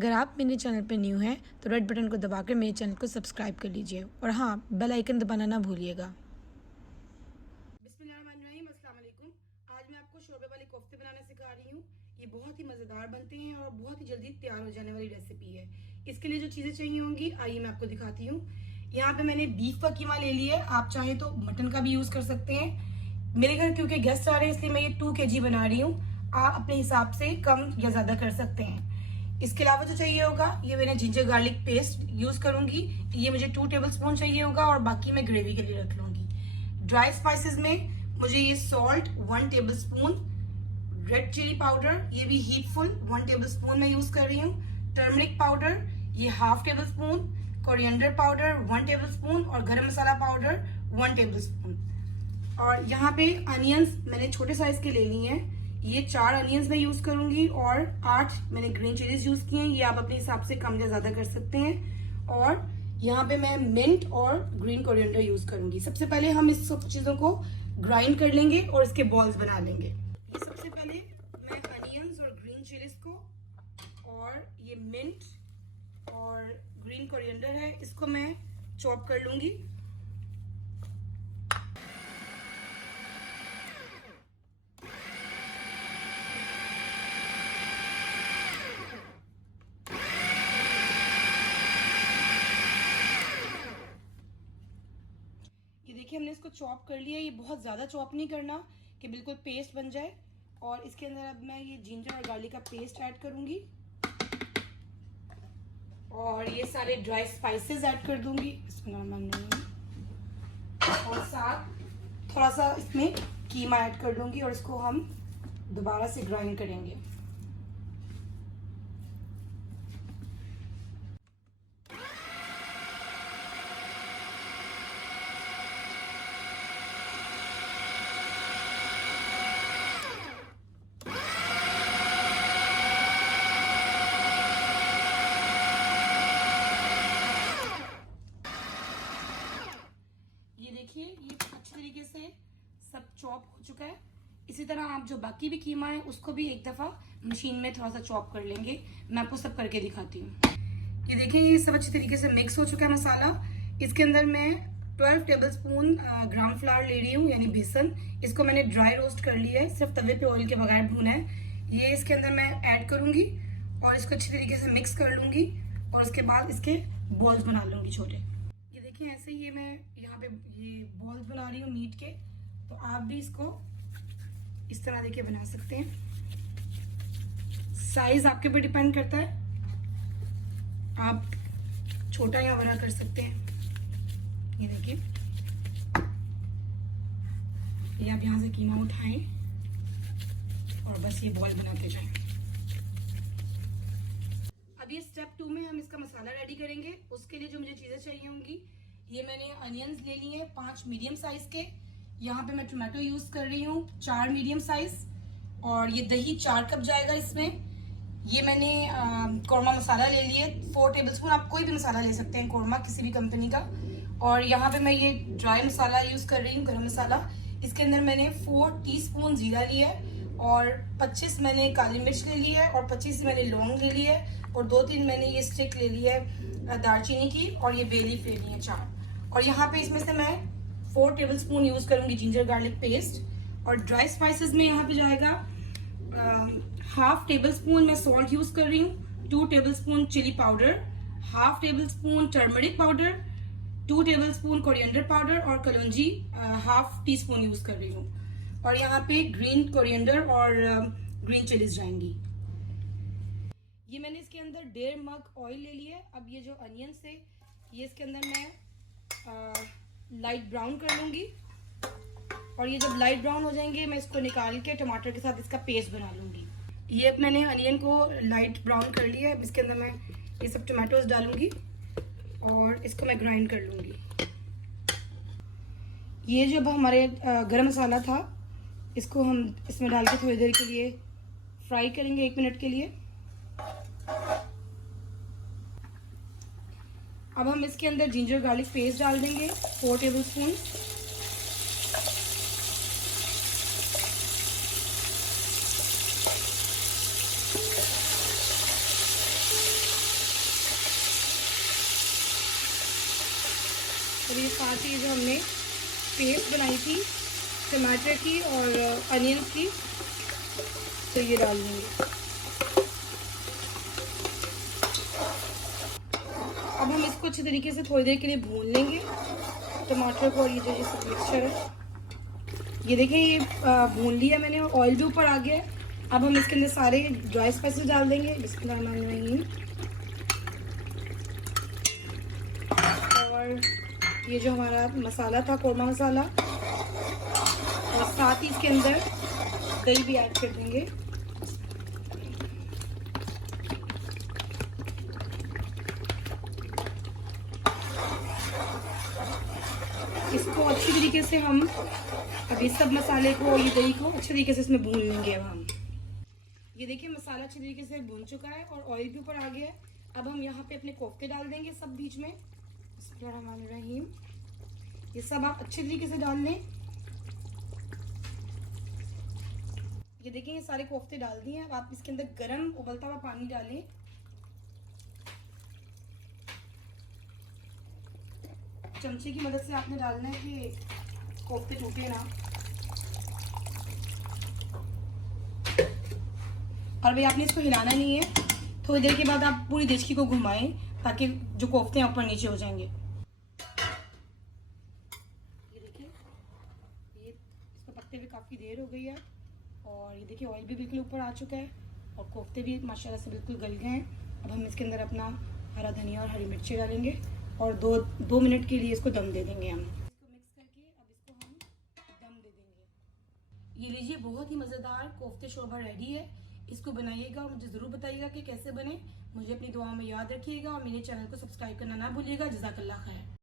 अगर आप मेरे चैनल पर न्यू हैं तो रेड बटन को दबाकर मेरे चैनल को सब्सक्राइब कर लीजिए और हाँ, बेल आइकन दबाना ना भूलिएगा। बिस्मिल्लाहिर्रहमानिर्रहीम, अस्सलाम वालेकुम। आज मैं आपको शोरबे वाले कोफ्ते बनाना सिखा रही हूँ। ये बहुत ही मज़ेदार बनते हैं और बहुत ही जल्दी तैयार हो जाने वाली रेसिपी है। इसके लिए जो चीज़ें चाहिए होंगी आइए मैं आपको दिखाती हूँ। यहाँ पे मैंने बीफ का कीमा ले लिया है, आप चाहें तो मटन का भी यूज़ कर सकते हैं। मेरे घर क्योंकि गेस्ट आ रहे हैं इसलिए मैं ये 2 kg बना रही हूँ। आप अपने हिसाब से कम या ज़्यादा कर सकते हैं। इसके अलावा जो चाहिए होगा, ये मैंने जिंजर गार्लिक पेस्ट यूज करूंगी। ये मुझे 2 टेबलस्पून चाहिए होगा और बाकी मैं ग्रेवी के लिए रख लूंगी। ड्राई स्पाइसेस में मुझे ये salt 1 tablespoon, red chilli powder ये भी हीटफुल 1 टेबलस्पून मैं यूज कर रही हूँ। टर्मरिक पाउडर ये 1/2 टेबलस्पून, कोरिएंडर पाउडर 1 टेबलस्पून और गरम मसाला पाउडर 1 टेबलस्पून। और यहाँ पे अनियंस मैंने छोटे साइज के ले लिए हैं। ये 4 अनियंस मैं यूज करूंगी और 8 मैंने ग्रीन चिलीज यूज किए हैं। ये आप अपने हिसाब से कम या ज्यादा कर सकते हैं। और यहाँ पे मैं मिंट और ग्रीन कोरिएंडर यूज करूंगी। सबसे पहले हम इस सब चीजों को ग्राइंड कर लेंगे और इसके बॉल्स बना लेंगे। ये सबसे पहले मैं अनियंस और ग्रीन चिलीज को और ये मिंट और ग्रीन कोरिएंडर है, इसको मैं चॉप कर लूंगी। ये देखिए हमने इसको चॉप कर लिया। ये बहुत ज़्यादा चॉप नहीं करना कि बिल्कुल पेस्ट बन जाए। और इसके अंदर अब मैं ये जिंजर और गार्लिक का पेस्ट ऐड करूंगी और ये सारे ड्राई स्पाइसेस ऐड कर दूंगी। और साथ थोड़ा सा इसमें कीमा ऐड कर दूंगी और इसको हम दोबारा से ग्राइंड करेंगे। देखिए ये अच्छी तरीके से सब चॉप हो चुका है। इसी तरह आप जो बाकी भी कीमा है उसको भी एक दफा मशीन में थोड़ा सा चॉप कर लेंगे। मैं आपको सब करके दिखाती हूँ। ये देखिए ये सब अच्छी तरीके से मिक्स हो चुका है मसाला। इसके अंदर मैं 12 टेबलस्पून ग्राम फ्लावर ले रही हूँ, यानी बेसन। इसको मैंने ड्राई रोस्ट कर लिया है, सिर्फ तवे पे ऑयल के बगैर भूना है। ये इसके अंदर मैं ऐड करूंगी और इसको अच्छी तरीके से मिक्स कर लूंगी और उसके बाद इसके बॉल्स बना लूंगी छोटे। देखिए ऐसे ही ये मैं यहाँ पे ये बॉल्स बना रही हूँ मीट के। तो आप भी इसको इस तरह देखिए बना सकते हैं। साइज आपके ऊपर डिपेंड करता है, आप छोटा या बड़ा कर सकते हैं। ये देखिए ये आप यहाँ से कीमा उठाएं और बस ये बॉल बनाते जाएं। अब ये स्टेप 2 में हम इसका मसाला रेडी करेंगे। उसके लिए जो मुझे चीजें चाहिए होंगी, ये मैंने अनियंस ले लिए 5 मीडियम साइज के। यहाँ पे मैं टोमेटो यूज कर रही हूँ 4 मीडियम साइज। और ये दही 4 कप जाएगा इसमें। ये मैंने कौरमा मसाला ले लिए 4 टेबलस्पून। आप कोई भी मसाला ले सकते हैं, कौरमा किसी भी कंपनी का। और यहाँ पे मैं ये ड्राई मसाला यूज कर रही हूँ, गरम मसाला। इसके अंदर मैंने 4 टीस्पून जीरा लिया है और 25 मैंने काली मिर्च ले ली है और 25 मैंने लौंग ले ली है और 2-3 मैंने ये स्टिक ले ली है दालचीनी की और ये बे लीफ ले ली है 4। और यहाँ पे इसमें से मैं 4 टेबलस्पून यूज करूंगी जिंजर गार्लिक पेस्ट। और ड्राई स्पाइसेस में यहाँ पे जाएगा 1/2 टेबलस्पून मैं सॉल्ट यूज कर रही हूँ, 2 tablespoon chilli powder, 1/2 tablespoon turmeric powder, 2 tablespoon coriander powder और कलौंजी 1/2 टीस्पून यूज कर रही हूँ। और यहाँ पे ग्रीन कोरिएंडर और ग्रीन चिलीज जाएंगी। ये मैंने इसके अंदर 1.5 मग ऑयल ले लिया है। अब ये जो अनियंस है ये इसके अंदर मैं लाइट ब्राउन कर लूंगी और ये जब लाइट ब्राउन हो जाएंगे मैं इसको निकाल के टमाटर के साथ इसका पेस्ट बना लूंगी। ये मैंने अनियन को लाइट ब्राउन कर लिया है। अब इसके अंदर मैं ये सब टमाटोज डालूंगी और इसको मैं ग्राइंड कर लूंगी। ये जो हमारे गरम मसाला था इसको हम इसमें डाल के थोड़ी देर के लिए फ्राई करेंगे, 1 मिनट के लिए। अब हम इसके अंदर जिंजर गार्लिक पेस्ट डाल देंगे 4 टेबलस्पून। और ये साथ ही जो हमने पेस्ट बनाई थी टमाटर की और अनियंस की, तो ये डाल देंगे। अब हम इसको अच्छे तरीके से थोड़ी देर के लिए भून लेंगे, टमाटर को और ये जो ये सब मिक्सचर है। ये देखें ये भून लिया मैंने और ऑयल भी ऊपर आ गया है। अब हम इसके अंदर सारे ड्राई स्पाइसेस डाल देंगे। बिस्मिल्लाहिर्रहमानिर्रहीम। और ये जो हमारा मसाला था, कोरमा मसाला, और साथ ही इसके अंदर दही भी ऐड कर देंगे। इसको अच्छी तरीके से हम अब इस सब मसाले को, ये दही को अच्छे तरीके से इसमें भून लेंगे। अब हम ये देखिए मसाला अच्छी तरीके से भून चुका है और ऑयल भी ऊपर आ गया है। अब हम यहाँ पे अपने कोफ्ते डाल देंगे सब बीच में। बिस्मिल्लाहिर्रहमानिर्रहीम। ये सब आप अच्छे तरीके से डाल लें। ये देखिए ये सारे कोफ्ते डाल दिए। अब आप इसके अंदर गरम उबलता हुआ पानी डालें। चमचे की मदद से आपने डालना है कि कोफ्ते टूटे ना। और भाई आपने इसको हिलाना नहीं है। थोड़ी देर के बाद आप पूरी डिश को घुमाएं ताकि जो कोफ्ते हैं ऊपर नीचे हो जाएंगे। ये देखिए ये इसको पकते हुए काफ़ी देर हो गई है और ये देखिए ऑयल भी बिल्कुल ऊपर आ चुका है और कोफ्ते भी माशाल्लाह से बिल्कुल गल गए हैं। अब हम इसके अंदर अपना हरा धनिया और हरी मिर्ची डालेंगे और दो मिनट के लिए इसको दम दे देंगे। हम इसको मिक्स करके अब इसको हम दम दे देंगे। ये लीजिए बहुत ही मज़ेदार कोफ्ते शोरबा रेडी है। इसको बनाइएगा और मुझे ज़रूर बताइएगा कि कैसे बने। मुझे अपनी दुआ में याद रखिएगा और मेरे चैनल को सब्सक्राइब करना ना भूलिएगा। जज़ाकल्लाह खैर।